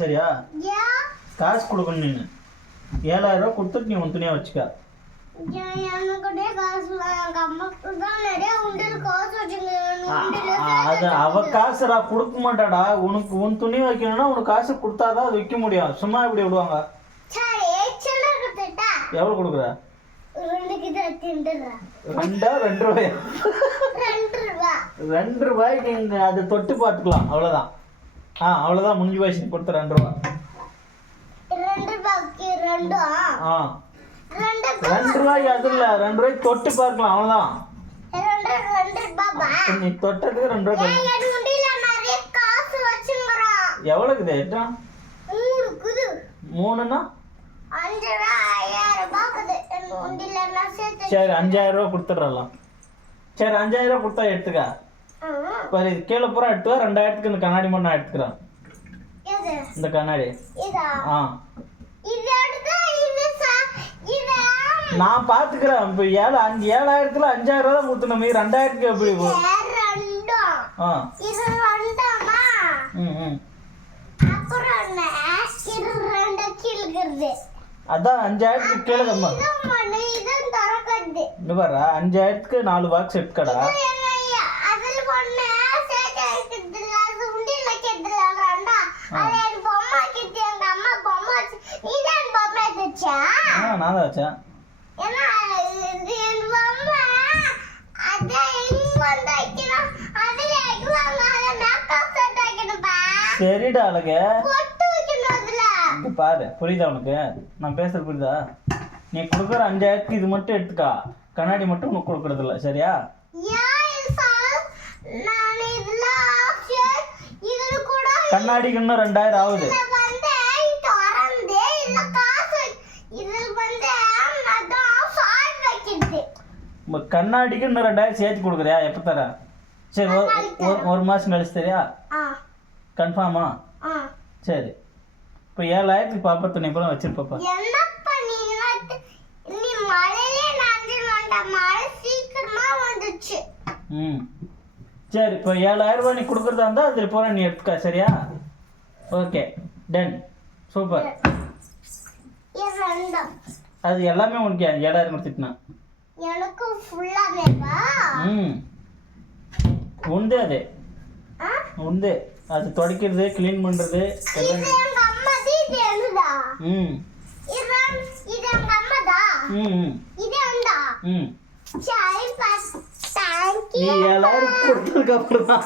சரியா? காசு கொடுக்கணும். நீ 7,000 ரூபா கொடுத்துட்டு நீ உன் துணியை வச்சுக்க. அது அவ காசுடா, கொடுக்க மாட்டாடா. உனக்கு உன் துணி வைக்கணும்னா உனக்கு காசு கொடுத்தாதான் அது வைக்க முடியும். சும்மா இப்படி விடுவாங்க. எவ்வளவு கொடுக்குற? 2 ரூபாயா? 2 ரூபாய்க்கு நீங்க அதை தொட்டு பார்த்துக்கலாம். அவ்வளவுதான். அவ்வளவுதான், முடிஞ்சு போய் கொடுத்த 2 ரூபா. 2 ரூபாய்க்கு அது இல்ல, 2 ரூபாய்க்கு தொட்டு பார்க்கலாம். அவ்வளவுதான். நீ தொட்டதுக்கு 2 ரூபாய். எவ்வளவுக்குது? 3ன்னா சரி 5,000 ரூபா கொடுத்துடலாம். சரி 5,000 ரூபா கொடுத்தா எடுத்துக்க. கீழே பூரா எடுத்துவா. 2,000க்கு இந்த கண்ணாடி மட்டும் நான் எடுத்துக்கிறேன். இந்த கண்ணாடி நான் பாத்துக்கிறேன். இப்ப 7,000த்துல 5,000 ரூபா தான் கொடுத்தணும். 2,000க்கு எப்படி? அதான் 5,000க்கு கீழே தம்மா. இங்க பாரு, 5,000க்கு 4 பாக்ஸ் எடுக்கடா. நான் தான் வச்சேன். சரிடா அழகு, பாரு. புரியுதா உனக்கு நான் பேசுறது? புரியுதா? நீ கொடுக்குற 5,000க்கு இது மட்டும் எடுத்துக்கா. கண்ணாடி மட்டும் உனக்கு கொடுக்கறது இல்ல. சரியா? கண்ணாடிக்கு இன்னும் 2,000 ஆகுது. கண்ணாடிக்கு இன்னும் 2,000 சேர்த்து கொடுக்குறியா? எப்ப தர? சரி, ஒரு மாசம் கழிச்சு தெரியா? கன்ஃபார்மா? சரி. இப்போ 7,000க்கு பாப்பா துணி போல வச்சிருப்பா. சரி, இப்போ 7,000 ரூபாய் நீ கொடுக்குறதா இருந்தா அதில் போல நீ எடுத்துக்க. சரியா? Okay, done. சூப்பர். அது எல்லாமே உனக்கு 7,000 கொடுத்துட்டுனா எனக்கு ஃபுல்லாவேவா? உண்டு. அது உண்டு. அது துடைக்கிறது, க்ளீன் பண்றது எல்லாம். இது எங்க அம்மாதி. இது என்னடா? இது எங்க அம்மாதா. இது என்னடா? சரி பாஸ். Thank you. நீ 7,000 கொடுத்ததுக்கு அப்புறம் தான்.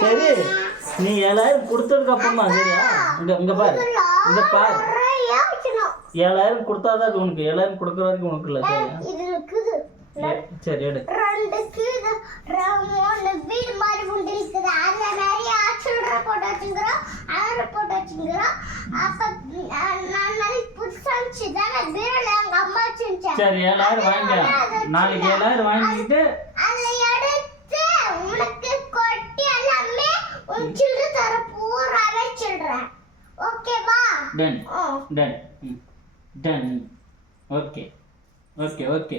சரி, நீ 7,000 கொடுத்ததுக்கு அப்புறம் தான். சரியா? இங்க பாரு, இங்க பாரு. 7,000 கொடுத்தாதான் அது உனக்கு. 7,000 கொடுக்குற வரைக்கும் உனக்கு இல்லை. சரியா? இது இருக்குது. சரி, எடு. 2 வீடு மாதிரி உண்டு இருக்குது. அதுல நிறைய சில்லறை போட்டு வச்சுக்கிறோம், அலற போட்டு வச்சுக்கிறோம். அப்ப நான் நிறைய புதுசா இருந்துச்சுதான் வீடுல எங்க அம்மா வச்சுருச்சேன். சரி, 7,000 வாங்கிக்கலாம். நாளைக்கு 7,000 வாங்கிட்டு அதுல எடுத்து உனக்கு கொட்டி எல்லாமே உன் சில்லறை தர பூராவே சில்லறேன். ஓகேவா? Done done done. Okay okay okay.